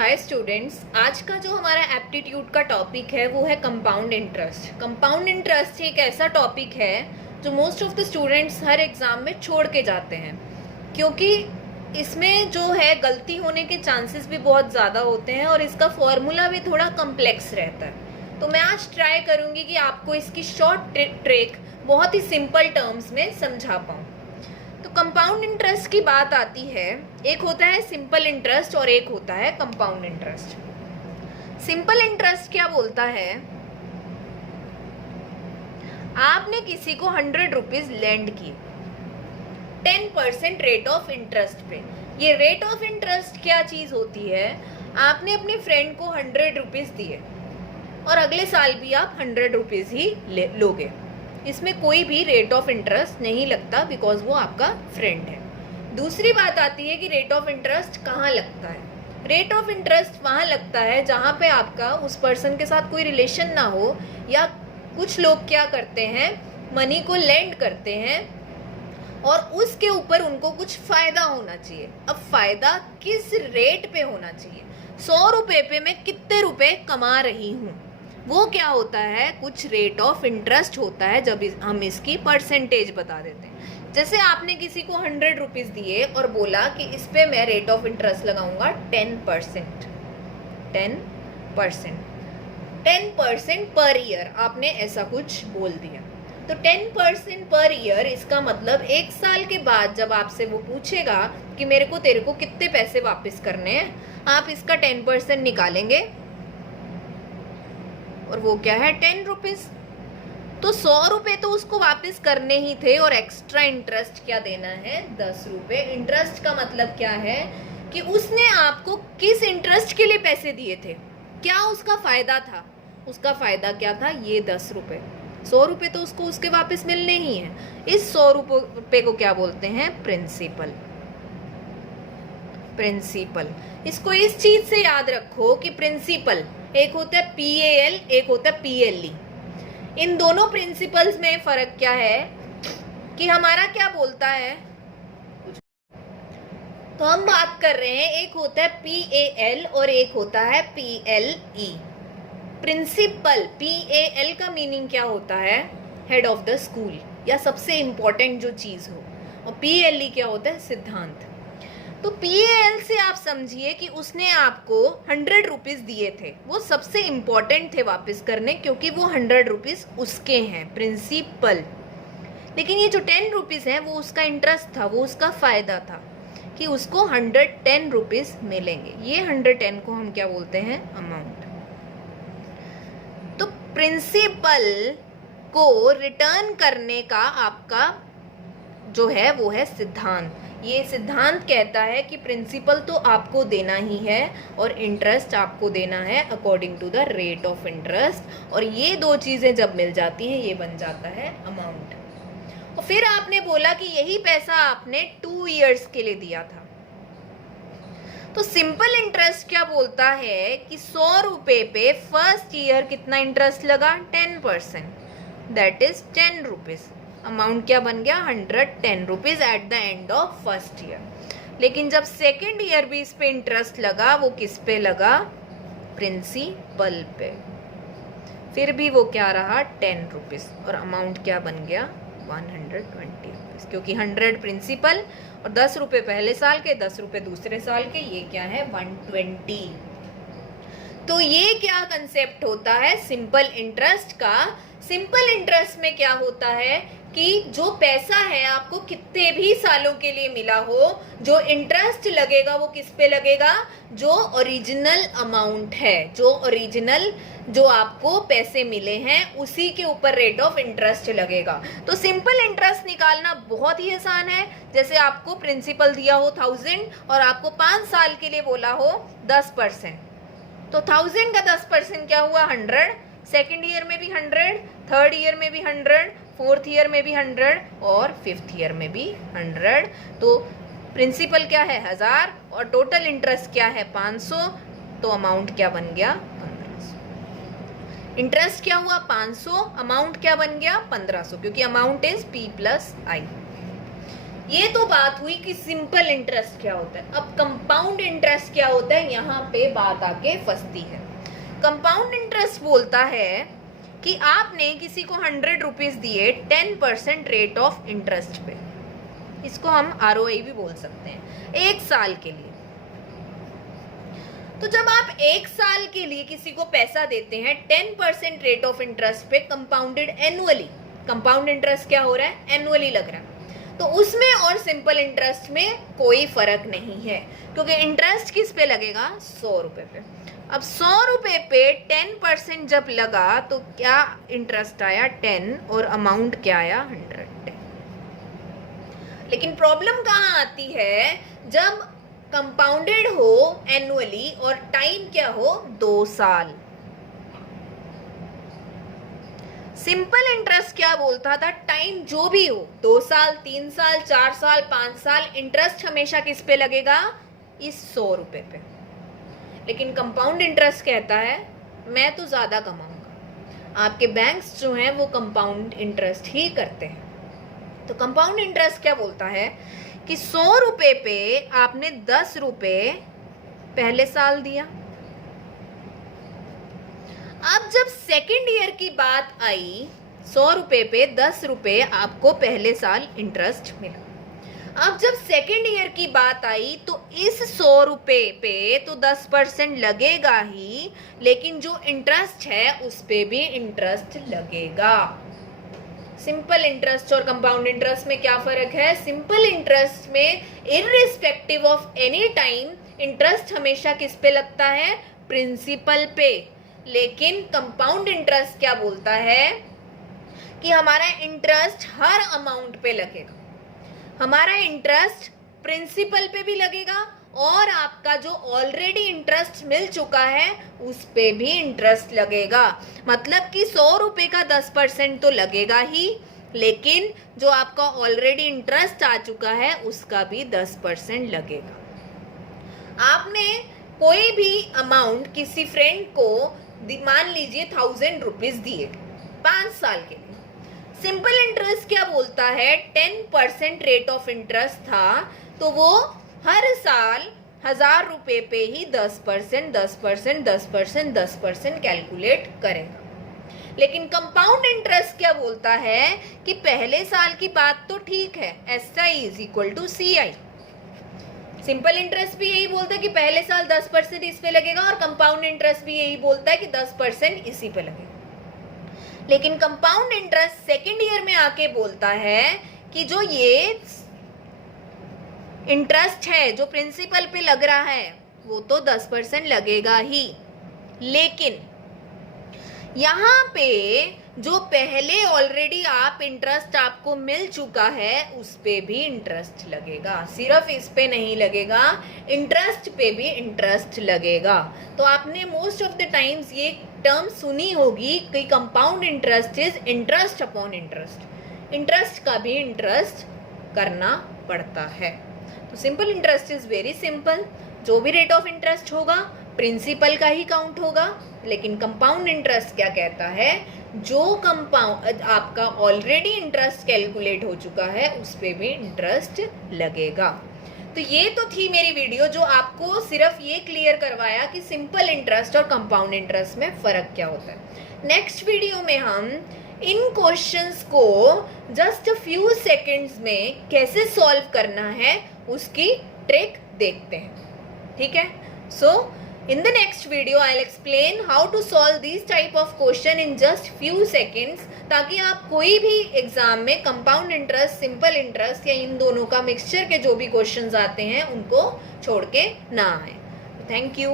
Hi students, आज का जो हमारा एप्टीट्यूड का टॉपिक है वो है कंपाउंड इंटरेस्ट। कंपाउंड इंटरेस्ट एक ऐसा टॉपिक है जो most of the students her exam में छोड़ के जाते हैं, क्योंकि इसमें जो है गलती होने के चांसेस भी बहुत ज़्यादा होते हैं और इसका फॉर्मूला भी थोड़ा कम्प्लेक्स रहता है। तो मैं आज ट्राई करूँगी कि आपको इसकी शॉर्ट ट्रिक बहुत ही सिंपल टर्म्स में समझा पाऊँ। तो कंपाउंड इंटरेस्ट की बात आती है, एक होता है सिंपल इंटरेस्ट और एक होता है कंपाउंड इंटरेस्ट। सिंपल इंटरेस्ट क्या बोलता है, आपने किसी को 100 रुपीज लेंड किए 10% रेट ऑफ इंटरेस्ट पे। ये रेट ऑफ इंटरेस्ट क्या चीज होती है, आपने अपने फ्रेंड को 100 रुपीज दिए और अगले साल भी आप 100 रुपीज ही लोगे। इसमें कोई भी रेट ऑफ इंटरेस्ट नहीं लगता, बिकॉज वो आपका फ्रेंड है। दूसरी बात आती है कि रेट ऑफ इंटरेस्ट कहाँ लगता है। रेट ऑफ इंटरेस्ट वहाँ लगता है जहाँ पे आपका उस पर्सन के साथ कोई रिलेशन ना हो, या कुछ लोग क्या करते हैं, मनी को लेंड करते हैं और उसके ऊपर उनको कुछ फायदा होना चाहिए। अब फायदा किस रेट पे होना चाहिए, 100 रुपए पे मैं कितने रुपए कमा रही हूँ, वो क्या होता है, कुछ रेट ऑफ इंटरेस्ट होता है। जब हम इसकी परसेंटेज बता देते हैं, जैसे आपने किसी को 100 रुपीज दिए और बोला कि इस पे मैं रेट ऑफ इंटरेस्ट लगाऊंगा 10%। 10% पर ईयर, आपने ऐसा कुछ बोल दिया। तो 10% पर ईयर, इसका मतलब 1 साल के बाद जब आपसे वो पूछेगा कि तेरे को कितने पैसे वापस करने हैं, आप इसका 10% निकालेंगे और वो क्या है, 10 रुपीज। तो 100 रुपए तो उसको वापस करने ही थे और एक्स्ट्रा इंटरेस्ट क्या देना है, 10 रुपए। इंटरेस्ट का मतलब क्या है कि उसने आपको किस इंटरेस्ट के लिए पैसे दिए थे, क्या उसका फायदा था। उसका फायदा क्या था, ये 10 रुपए। 100 रुपए तो उसको उसके वापस मिलने ही है। इस 100 रुपए को क्या बोलते हैं, प्रिंसिपल। इसको इस चीज से याद रखो कि प्रिंसिपल एक होता है PAL, एक होता है PLE। इन दोनों प्रिंसिपल्स में फर्क क्या है कि हमारा क्या बोलता है, तो हम बात कर रहे हैं, एक होता है PAL और एक होता है PLE। प्रिंसिपल PAL का मीनिंग क्या होता है, हेड ऑफ द स्कूल या सबसे इंपॉर्टेंट जो चीज हो, और PLE क्या होता है, सिद्धांत। तो PAL से आप समझिए कि उसने आपको 100 रुपीज दिए थे, वो सबसे इंपॉर्टेंट थे वापस करने, क्योंकि वो 100 रुपीज उसके हैं, प्रिंसिपल। लेकिन ये जो 10 रुपीज है वो उसका इंटरेस्ट था, वो उसका फायदा था कि उसको 110 रुपीज मिलेंगे। ये 110 को हम क्या बोलते हैं, अमाउंट। तो प्रिंसिपल को रिटर्न करने का आपका जो है वो है सिद्धांत। ये सिद्धांत कहता है कि प्रिंसिपल तो आपको देना ही है और इंटरेस्ट आपको देना है according to the rate of interest, और ये दो चीजें जब मिल जाती हैं ये बन जाता है अमाउंट। और फिर आपने बोला कि यही पैसा आपने 2 इयर्स के लिए दिया था। तो सिंपल इंटरेस्ट क्या बोलता है कि 100 रुपए पे फर्स्ट ईयर कितना इंटरेस्ट लगा, 10%, दैट इज 10 रुपीज। अमाउंट क्या बन गया, 110 rupees at the end of first year. लेकिन जब सेकेंड ईयर भी इस पे इंटरेस्ट लगा, वो किस पे लगा, प्रिंसिपल पे। फिर भी वो क्या रहा, 10 रुपीज, और अमाउंट क्या बन गया, 120 रुपीज, क्योंकि 100 प्रिंसिपल और 10 रुपए पहले साल के, 10 रुपए दूसरे साल के, ये क्या है, 120। तो ये क्या कंसेप्ट होता है सिंपल इंटरेस्ट का। सिंपल इंटरेस्ट में क्या होता है कि जो पैसा है आपको कितने भी सालों के लिए मिला हो, जो इंटरेस्ट लगेगा वो किस पे लगेगा, जो ओरिजिनल अमाउंट है, जो आपको पैसे मिले हैं उसी के ऊपर रेट ऑफ इंटरेस्ट लगेगा। तो सिंपल इंटरेस्ट निकालना बहुत ही आसान है। जैसे आपको प्रिंसिपल दिया हो 1000 और आपको 5 साल के लिए बोला हो 10%, तो 1000 का 10% क्या हुआ, 100। सेकेंड ईयर में भी 100, थर्ड ईयर में भी 100, फोर्थ ईयर में भी 100 और फिफ्थ ईयर में भी 100। तो प्रिंसिपल क्या है, 1000 और टोटल इंटरेस्ट क्या है, 500। तो अमाउंट क्या बन गया, 1500। इंटरेस्ट क्या हुआ, 500, अमाउंट क्या बन गया, 1500, क्योंकि अमाउंट इज P+I। ये तो बात हुई कि सिंपल इंटरेस्ट क्या होता है। अब कंपाउंड इंटरेस्ट क्या होता है, यहाँ पे बात आके फंसती है। कंपाउंड इंटरेस्ट बोलता है कि आपने किसी को 100 रुपीज दिए 10% रेट ऑफ इंटरेस्ट पे, इसको हम ROI भी बोल सकते हैं, 1 साल के लिए। तो जब आप 1 साल के लिए किसी को पैसा देते हैं 10% रेट ऑफ इंटरेस्ट पे, कंपाउंडेड एनुअली, कंपाउंड इंटरेस्ट क्या हो रहा है, एनुअली लग रहा है, तो उसमें और सिंपल इंटरेस्ट में कोई फर्क नहीं है, क्योंकि इंटरेस्ट किस पे लगेगा, 100 रुपए पे। अब 100 रुपए पे 10% जब लगा तो क्या इंटरेस्ट आया, 10, और अमाउंट क्या आया, 110। लेकिन प्रॉब्लम कहाँ आती है, जब कंपाउंडेड हो एनुअली और टाइम क्या हो, 2 साल। सिंपल इंटरेस्ट क्या बोलता था, टाइम जो भी हो, 2 साल, 3 साल, 4 साल, 5 साल, इंटरेस्ट हमेशा किस पे लगेगा, इस 100 रुपए पे। लेकिन कंपाउंड इंटरेस्ट कहता है मैं तो ज्यादा कमाऊंगा। आपके बैंक्स जो हैं वो कंपाउंड इंटरेस्ट ही करते हैं। तो कंपाउंड इंटरेस्ट क्या बोलता है कि 100 रुपए पे आपने 10 रुपए पहले साल दिया। अब जब सेकेंड ईयर की बात आई, 100 रुपए पे 10 रुपए आपको पहले साल इंटरेस्ट मिला। अब जब सेकेंड ईयर की बात आई तो इस 100 रुपए पे तो 10% लगेगा ही, लेकिन जो इंटरेस्ट है उस पे भी इंटरेस्ट लगेगा। सिंपल इंटरेस्ट और कंपाउंड इंटरेस्ट में क्या फर्क है, सिंपल इंटरेस्ट में irrespective of any time interest हमेशा किस पे लगता है, प्रिंसिपल पे। लेकिन कंपाउंड इंटरेस्ट क्या बोलता है कि हमारा इंटरेस्ट हर अमाउंट पे लगेगा, हमारा इंटरेस्ट प्रिंसिपल पे भी लगेगा और आपका जो ऑलरेडी इंटरेस्ट मिल चुका है उस पे भी इंटरेस्ट लगेगा। मतलब कि 100 रुपए का 10% तो लगेगा ही, लेकिन जो आपका ऑलरेडी इंटरेस्ट आ चुका है उसका भी 10% लगेगा। आपने कोई भी अमाउंट किसी फ्रेंड को मान लीजिए 1000 रुपीज दिए 5 साल के लिए। सिंपल इंटरेस्ट क्या बोलता है, 10% रेट ऑफ इंटरेस्ट था तो वो हर साल 1000 रुपए पे ही 10%, 10%, 10%, 10% कैलकुलेट करेगा। लेकिन कंपाउंड इंटरेस्ट क्या बोलता है कि पहले साल की बात तो ठीक है, SI is equal to CI। Simple interest भी यही बोलता है कि पहले साल 10% इस पे लगेगा, और कंपाउंड इंटरेस्ट भी यही बोलता है कि 10% इसी पे लगेगा। लेकिन कंपाउंड इंटरेस्ट सेकेंड ईयर में आके बोलता है कि जो ये इंटरेस्ट है जो प्रिंसिपल पे लग रहा है वो तो 10% लगेगा ही, लेकिन यहाँ पे जो पहले ऑलरेडी आप इंटरेस्ट आपको मिल चुका है उस पे भी इंटरेस्ट लगेगा, सिर्फ इस पे नहीं लगेगा, इंटरेस्ट पे भी इंटरेस्ट लगेगा। तो आपने मोस्ट ऑफ द टाइम्स ये टर्म सुनी होगी कि compound interest is interest upon interest, interest का भी इंटरेस्ट करना पड़ता है। तो simple interest is very simple, जो भी रेट ऑफ इंटरेस्ट होगा प्रिंसिपल का ही काउंट होगा। लेकिन कंपाउंड इंटरेस्ट क्या कहता है, जो कंपाउंड आपका ऑलरेडी इंटरेस्ट कैलकुलेट हो चुका है उस पे भी इंटरेस्ट लगेगा। तो ये तो थी मेरी वीडियो जो आपको सिर्फ ये क्लियर करवाया कि सिंपल इंटरेस्ट और कंपाउंड इंटरेस्ट में फर्क क्या होता है। नेक्स्ट वीडियो में हम इन क्वेश्चंस को जस्ट फ्यू सेकंड्स में कैसे सॉल्व करना है उसकी ट्रिक देखते हैं, ठीक है। सो in the next video I'll explain how to solve these type of question in just few seconds, ताकि आप कोई भी एग्जाम में कंपाउंड इंटरेस्ट, सिंपल इंटरेस्ट या इन दोनों का मिक्सचर के जो भी क्वेश्चंस आते हैं उनको छोड़ के ना आए। Thank you.